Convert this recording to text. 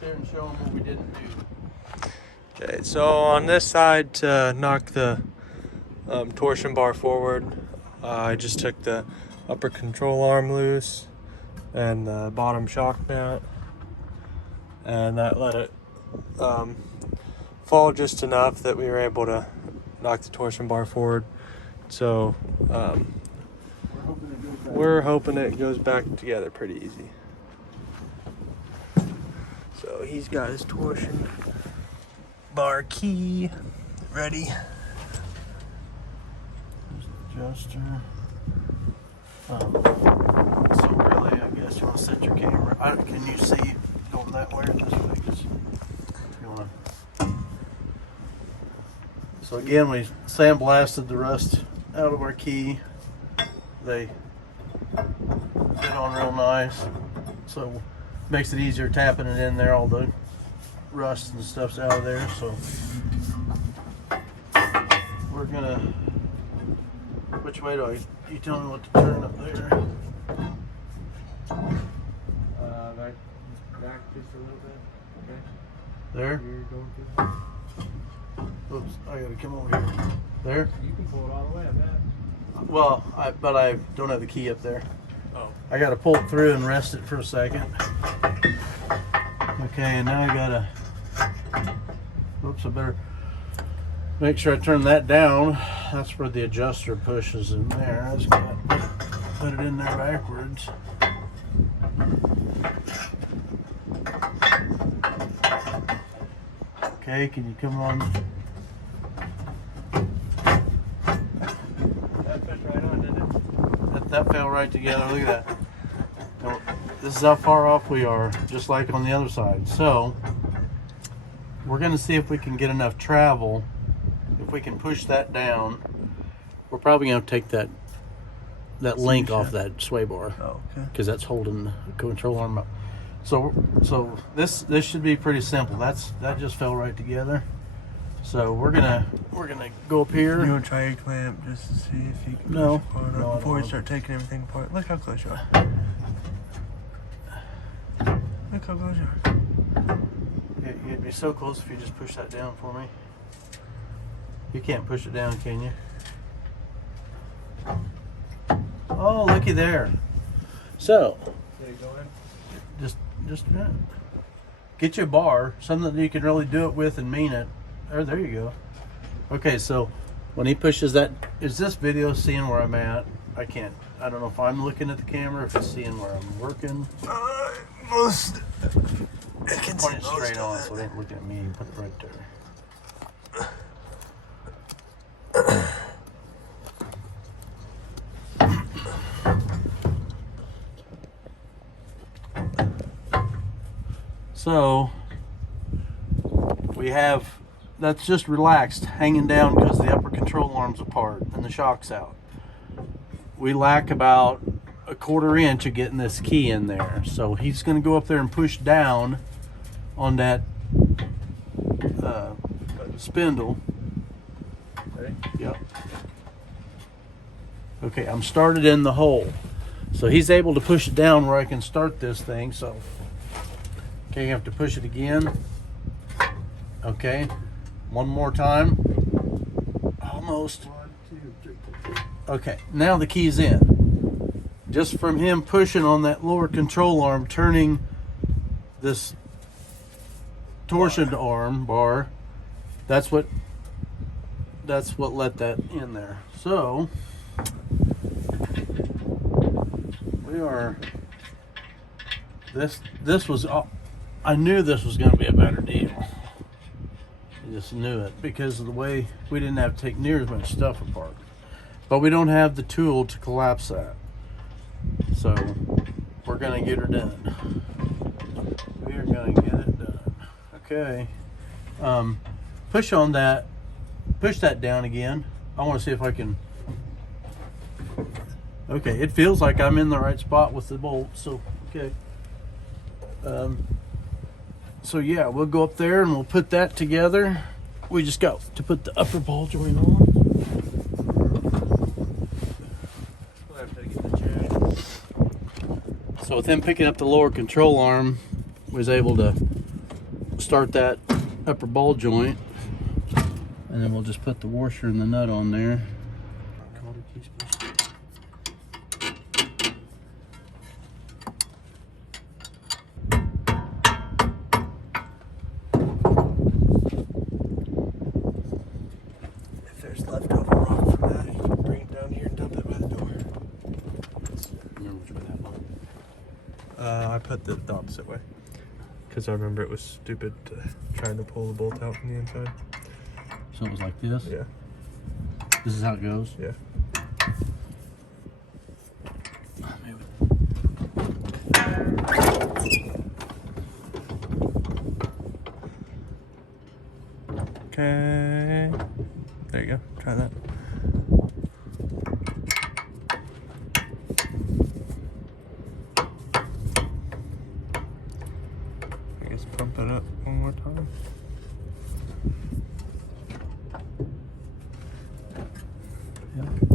there and show them what we didn't do. Okay, so on this side to knock the torsion bar forward, I just took the upper control arm loose and the bottom shock nut, and that let it fall just enough that we were able to knock the torsion bar forward. So we're hoping it goes back together pretty easy. So he's got his torsion bar key ready. Adjuster. So really, I guess you want to set your camera. Can you see going that way or this way? Just, you want to. So again, we sandblasted the rust out of our key. They fit on real nice, so makes it easier tapping it in there. All the rust and stuff's out of there. So we're gonna. Which way do I? You tell me what to turn up there. Back just a little bit. Okay. There. You're going to. Oops, I gotta come over here. There. You can pull it all the way, I bet. Well, but I don't have the key up there. Oh. I gotta pull it through and rest it for a second. Okay, and now I gotta. Oops, I better make sure I turn that down. That's where the adjuster pushes in there. I just gotta put it in there backwards. Okay, can you come on? That fit right on, didn't it? That fell right together. Look at that. Now, this is how far off we are, just like on the other side. So we're going to see if we can get enough travel. If we can push that down, we're probably going to take that link off that sway bar. Oh, okay. Because that's holding the control arm up. So this should be pretty simple. That just fell right together. So we're gonna go up here. You want to try a clamp just to see if you can No. push it apart No, I before you don't. start taking everything apart. Look how close you are. Look how close you are. You'd be so close if you just push that down for me. You can't push it down, can you? Oh, looky there. So, There you go in. just get you a bar, something that you can really do it with and mean it. There you go. Okay, so when he pushes that, is this video seeing where I'm at? I don't know if I'm looking at the camera, if it's seeing where I'm working. Most. I can see Point it most straight of on it. so it ain't looking at me. Put it right there. So we have that's just relaxed, hanging down because the upper control arm's apart and the shock's out. We lack about a 1/4 inch of getting this key in there. So he's going to go up there and push down on that spindle. Ready? Yep. Okay, I'm started in the hole. So he's able to push it down where I can start this thing. So, okay, you have to push it again. Okay, one more time. Almost. 1, 2, 3. Okay, now the key's in. Just from him pushing on that lower control arm, turning this torsion arm bar, that's what let that in there. So we are this was I knew this was going to be a better deal. I just knew it because of the way we didn't have to take near as much stuff apart, but we don't have the tool to collapse that, so we're going to get her done. We are going to get it done. Okay, push on that, push that down again. I want to see if I can. Okay, it feels like I'm in the right spot with the bolt, so okay. So yeah, we'll go up there and we'll put that together. We just got to put the upper ball joint on. We'll have to get the jack. So with him picking up the lower control arm, was able to start that upper ball joint, and then we'll just put the washer and the nut on there. If there's leftover rock from that, you can bring it down here and dump it by the door. Remember which way that went? I put the opposite way because I remember it was stupid trying to pull the bolt out from the inside. So it was like this? Yeah. This is how it goes? Yeah. Okay. There you go. Try that. I guess pump it up one more time. Yeah.